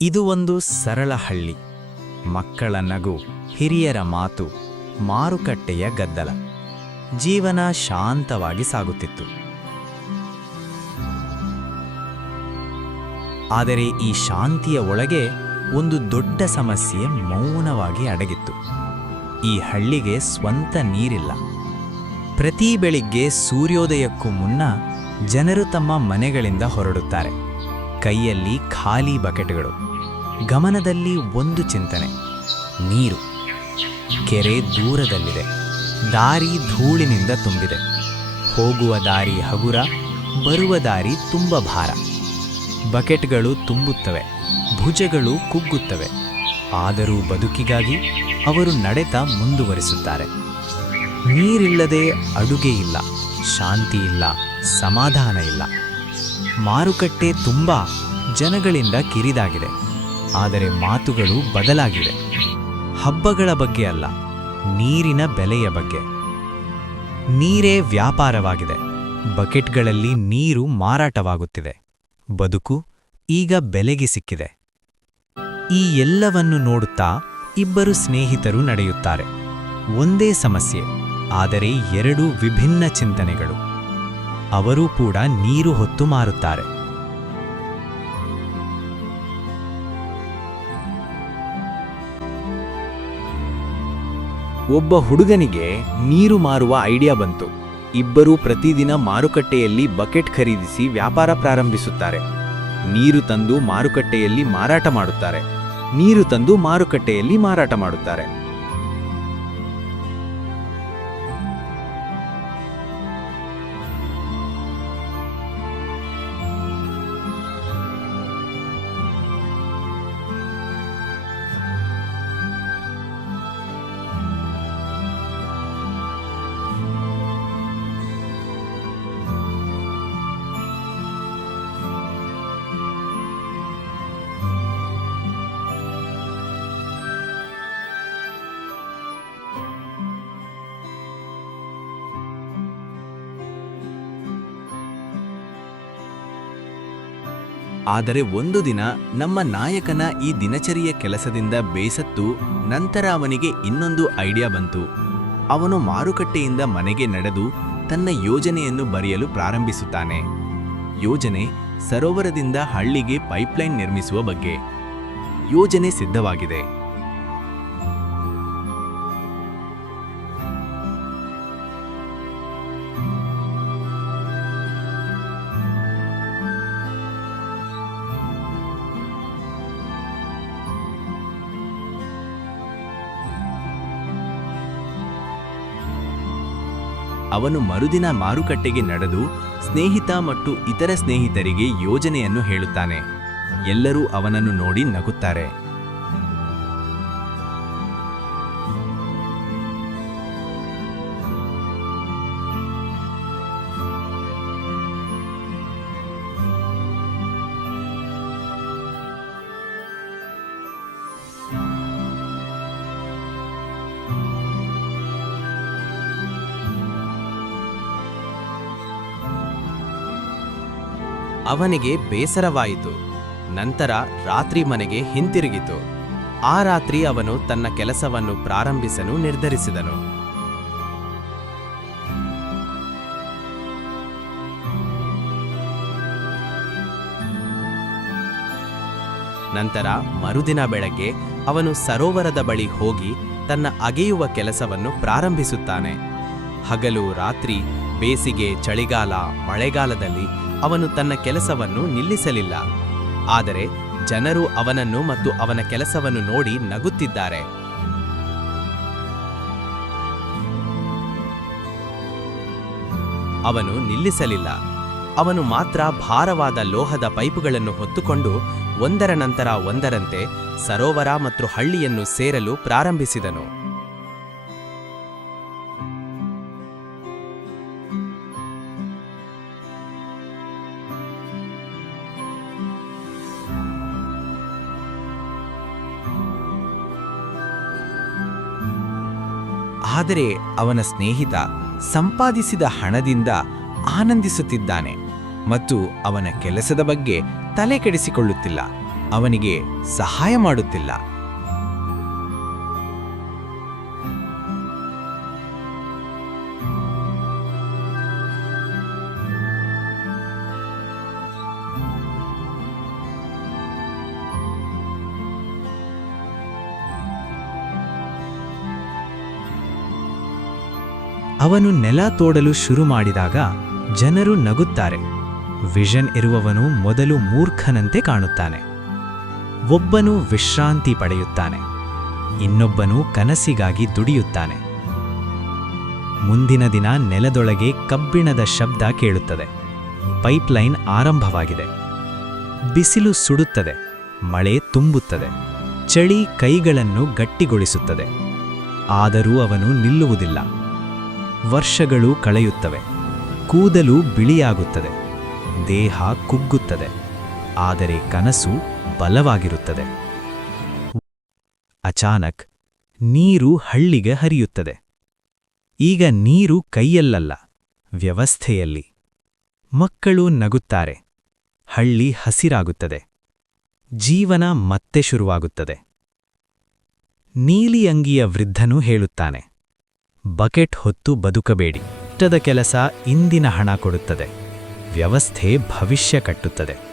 ಇದು ಒಂದು ಸರಳ ಹಳ್ಳಿ. ಮಕ್ಕಳ ನಗು, ಹಿರಿಯರ ಮಾತು, ಮಾರುಕಟ್ಟೆಯ ಗದ್ದಲ. ಜೀವನ ಶಾಂತವಾಗಿ ಸಾಗುತ್ತಿತ್ತು. ಆದರೆ ಈ ಶಾಂತಿಯ ಒಳಗೆ ಒಂದು ದೊಡ್ಡ ಸಮಸ್ಯೆ ಮೌನವಾಗಿ ಅಡಗಿತ್ತು. ಈ ಹಳ್ಳಿಗೆ ಸ್ವಂತ ನೀರಿಲ್ಲ. ಪ್ರತಿ ಬೆಳಿಗ್ಗೆ ಸೂರ್ಯೋದಯಕ್ಕೂ ಮುನ್ನ ಜನರು ತಮ್ಮ ಮನೆಗಳಿಂದ ಹೊರಡುತ್ತಾರೆ. ಕೈಯಲ್ಲಿ ಖಾಲಿ ಬಕೆಟ್ಗಳು, ಗಮನದಲ್ಲಿ ಒಂದು ಚಿಂತನೆ: ನೀರು. ಕೆರೆ ದೂರದಲ್ಲಿದೆ, ದಾರಿ ಧೂಳಿನಿಂದ ತುಂಬಿದೆ. ಹೋಗುವ ದಾರಿ ಹಗುರ, ಬರುವ ದಾರಿ ತುಂಬ ಭಾರ. ಬಕೆಟ್ಗಳು ತುಂಬುತ್ತವೆ, ಭುಜಗಳು ಕುಗ್ಗುತ್ತವೆ. ಆದರೂ ಬದುಕಿಗಾಗಿ ಅವರು ನಡೆತ ಮುಂದುವರಿಸುತ್ತಾರೆ. ನೀರಿಲ್ಲದೆ ಅಡುಗೆ ಇಲ್ಲ, ಶಾಂತಿ ಇಲ್ಲ, ಸಮಾಧಾನ ಇಲ್ಲ. ಮಾರುಕಟ್ಟೆ ತುಂಬ ಜನಗಳಿಂದ ಕಿರಿದಾಗಿದೆ. ಆದರೆ ಮಾತುಗಳು ಬದಲಾಗಿವೆ. ಹಬ್ಬಗಳ ಬಗ್ಗೆ ಅಲ್ಲ, ನೀರಿನ ಬೆಲೆಯ ಬಗ್ಗೆ. ನೀರೇ ವ್ಯಾಪಾರವಾಗಿದೆ. ಬಕೆಟ್ಗಳಲ್ಲಿ ನೀರು ಮಾರಾಟವಾಗುತ್ತಿದೆ. ಬದುಕು ಈಗ ಬೆಲೆಗೆ ಸಿಕ್ಕಿದೆ. ಈ ಎಲ್ಲವನ್ನು ನೋಡುತ್ತಾ ಇಬ್ಬರು ಸ್ನೇಹಿತರು ನಡೆಯುತ್ತಾರೆ. ಒಂದೇ ಸಮಸ್ಯೆ, ಆದರೆ ಎರಡು ವಿಭಿನ್ನ ಚಿಂತನೆಗಳು. ಅವರೂ ಕೂಡ ನೀರು ಹೊತ್ತು ಮಾರುತ್ತಾರೆ. ಒಬ್ಬ ಹುಡುಗನಿಗೆ ನೀರು ಮಾರುವ ಐಡಿಯಾ ಬಂತು. ಇಬ್ಬರೂ ಪ್ರತಿದಿನ ಮಾರುಕಟ್ಟೆಯಲ್ಲಿ ಬಕೆಟ್ ಖರೀದಿಸಿ ವ್ಯಾಪಾರ ಪ್ರಾರಂಭಿಸುತ್ತಾರೆ. ನೀರು ತಂದು ಮಾರುಕಟ್ಟೆಯಲ್ಲಿ ಮಾರಾಟ ಮಾಡುತ್ತಾರೆ. ನೀರು ತಂದು ಮಾರುಕಟ್ಟೆಯಲ್ಲಿ ಮಾರಾಟ ಮಾಡುತ್ತಾರೆ. ಆದರೆ ಒಂದು ದಿನ ನಮ್ಮ ನಾಯಕನ ಈ ದಿನಚರಿಯ ಕೆಲಸದಿಂದ ಬೇಸತ್ತು ನಂತರ ಅವನಿಗೆ ಇನ್ನೊಂದು ಐಡಿಯಾ ಬಂತು. ಅವನು ಮಾರುಕಟ್ಟೆಯಿಂದ ಮನೆಗೆ ನಡೆದು ತನ್ನ ಯೋಜನೆಯನ್ನು ಬರೆಯಲು ಪ್ರಾರಂಭಿಸುತ್ತಾನೆ. ಯೋಜನೆ ಸರೋವರದಿಂದ ಹಳ್ಳಿಗೆ ಪೈಪ್ಲೈನ್ ನಿರ್ಮಿಸುವ ಬಗ್ಗೆ. ಯೋಜನೆ ಸಿದ್ಧವಾಗಿದೆ. ಅವನು ಮರುದಿನ ಮಾರುಕಟ್ಟೆಗೆ ನಡೆದು ಸ್ನೇಹಿತ ಮತ್ತು ಇತರ ಸ್ನೇಹಿತರಿಗೆ ಯೋಜನೆಯನ್ನು ಹೇಳುತ್ತಾನೆ. ಎಲ್ಲರೂ ಅವನನ್ನು ನೋಡಿ ನಗುತ್ತಾರೆ. ಅವನಿಗೆ ಬೇಸರವಾಯಿತು. ನಂತರ ರಾತ್ರಿ ಮನೆಗೆ ಹಿಂತಿರುಗಿತು. ಆ ರಾತ್ರಿ ಅವನು ತನ್ನ ಕೆಲಸವನ್ನು ಪ್ರಾರಂಭಿಸಲು ನಿರ್ಧರಿಸಿದನು. ನಂತರ ಮರುದಿನ ಬೆಳಗ್ಗೆ ಅವನು ಸರೋವರದ ಬಳಿ ಹೋಗಿ ತನ್ನ ಅಗೆಯುವ ಕೆಲಸವನ್ನು ಪ್ರಾರಂಭಿಸುತ್ತಾನೆ. ಹಗಲು ರಾತ್ರಿ, ಬೇಸಿಗೆ, ಚಳಿಗಾಲ, ಮಳೆಗಾಲದಲ್ಲಿ ಅವನು ತನ್ನ ಕೆಲಸವನ್ನು ನಿಲ್ಲಿಸಲಿಲ್ಲ. ಆದರೆ ಜನರು ಅವನನ್ನು ಮತ್ತು ಅವನ ಕೆಲಸವನ್ನು ನೋಡಿ ನಗುತ್ತಿದ್ದಾರೆ. ಅವನು ನಿಲ್ಲಿಸಲಿಲ್ಲ. ಅವನು ಮಾತ್ರ ಭಾರವಾದ ಲೋಹದ ಪೈಪುಗಳನ್ನು ಹೊತ್ತುಕೊಂಡು ಒಂದರ ನಂತರ ಒಂದರಂತೆ ಸರೋವರ ಮತ್ತು ಹಳ್ಳಿಯನ್ನು ಸೇರಲು ಪ್ರಾರಂಭಿಸಿದನು. ಆದರೆ ಅವನ ಸ್ನೇಹಿತ ಸಂಪಾದಿಸಿದ ಹಣದಿಂದ ಆನಂದಿಸುತ್ತಿದ್ದಾನೆ ಮತ್ತು ಅವನ ಕೆಲಸದ ಬಗ್ಗೆ ತಲೆ ಕೆಡಿಸಿಕೊಳ್ಳುತ್ತಿಲ್ಲ. ಅವನಿಗೆ ಸಹಾಯ ಮಾಡುತ್ತಿಲ್ಲ. ಅವನು ನೆಲ ತೋಡಲು ಶುರು ಮಾಡಿದಾಗ ಜನರು ನಗುತ್ತಾರೆ. ವಿಷನ್ ಇರುವವನು ಮೊದಲು ಮೂರ್ಖನಂತೆ ಕಾಣುತ್ತಾನೆ. ಒಬ್ಬನು ವಿಶ್ರಾಂತಿ ಪಡೆಯುತ್ತಾನೆ, ಇನ್ನೊಬ್ಬನು ಕನಸಿಗಾಗಿ ದುಡಿಯುತ್ತಾನೆ. ಮುಂದಿನ ದಿನ ನೆಲದೊಳಗೆ ಕಬ್ಬಿಣದ ಶಬ್ದ ಕೇಳುತ್ತದೆ. ಪೈಪ್ಲೈನ್ ಆರಂಭವಾಗಿದೆ. ಬಿಸಿಲು ಸುಡುತ್ತದೆ, ಮಳೆ ತುಂಬುತ್ತದೆ, ಚಳಿ ಕೈಗಳನ್ನು ಗಟ್ಟಿಗೊಳಿಸುತ್ತದೆ. ಆದರೂ ಅವನು ನಿಲ್ಲುವುದಿಲ್ಲ. ವರ್ಷಗಳು ಕಳೆಯುತ್ತವೆ. ಕೂದಲು ಬಿಳಿಯಾಗುತ್ತದೆ, ದೇಹ ಕುಗ್ಗುತ್ತದೆ, ಆದರೆ ಕನಸು ಬಲವಾಗಿರುತ್ತದೆ. ಅಚಾನಕ್ ನೀರು ಹಳ್ಳಿಗೆ ಹರಿಯುತ್ತದೆ. ಈಗ ನೀರು ಕೈಯಲ್ಲಲ್ಲ, ವ್ಯವಸ್ಥೆಯಲ್ಲಿ. ಮಕ್ಕಳು ನಗುತ್ತಾರೆ. ಹಳ್ಳಿ ಹಸಿರಾಗುತ್ತದೆ. ಜೀವನ ಮತ್ತೆ ಶುರುವಾಗುತ್ತದೆ. ನೀಲಿ ಅಂಗಿಯ ವೃದ್ಧನು ಹೇಳುತ್ತಾನೆ, ಬಕೆಟ್ ಹೊತ್ತು ಬದುಕಬೇಡಿ. ಕಷ್ಟದ ಕೆಲಸ ಇಂದಿನ ಹಣ ಕೊಡುತ್ತದೆ, ವ್ಯವಸ್ಥೆ ಭವಿಷ್ಯ ಕಟ್ಟುತ್ತದೆ.